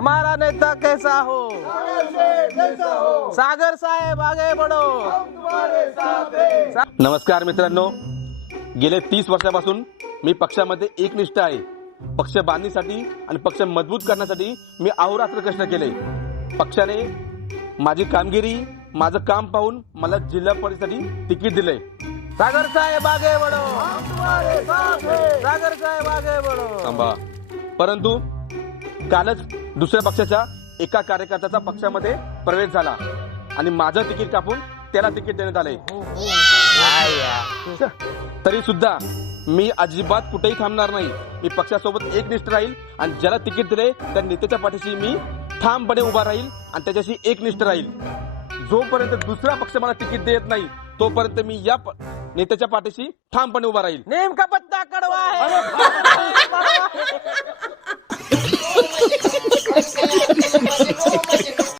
हमारा नेता कैसा हो, सागर साहेब आगे बढ़ो. नमस्कार मित्रांनो, गेले 30 वर्षापासून मी पक्षामध्ये एकनिष्ठ आहे. पक्ष बांधणीसाठी आणि पक्ष मजबूत करण्यासाठी मी अहोरात्र कष्ट केले. पक्षाने माझी कामगिरी, माझं काम पाहून मला जिल्हा परिषदेसाठी तिकीट दिले. सागर साहेब आगे बढ़ो, सागर साहेब आगे बढ़ो. थांबा. परंतु कालच दुसऱ्या पक्षाच्या एका कार्यकर्त्याचा पक्षामध्ये प्रवेश झाला आणि माझं तिकीट कापून त्याला तिकीट देण्यात आले. तरी सुद्धा मी अजिबात कुठेही थांबणार नाही. मी पक्षासोबत एकनिष्ठ राहील आणि ज्याला तिकीट दिले त्या नेत्याच्या पाठीशी मी ठामपणे उभा राहील आणि त्याच्याशी एकनिष्ठ राहील. जोपर्यंत दुसरा पक्ष मला तिकीट देत नाही तोपर्यंत मी या नेत्याच्या पाठीशी ठामपणे उभा राहील. नेमका पत्ता कडवा आहे.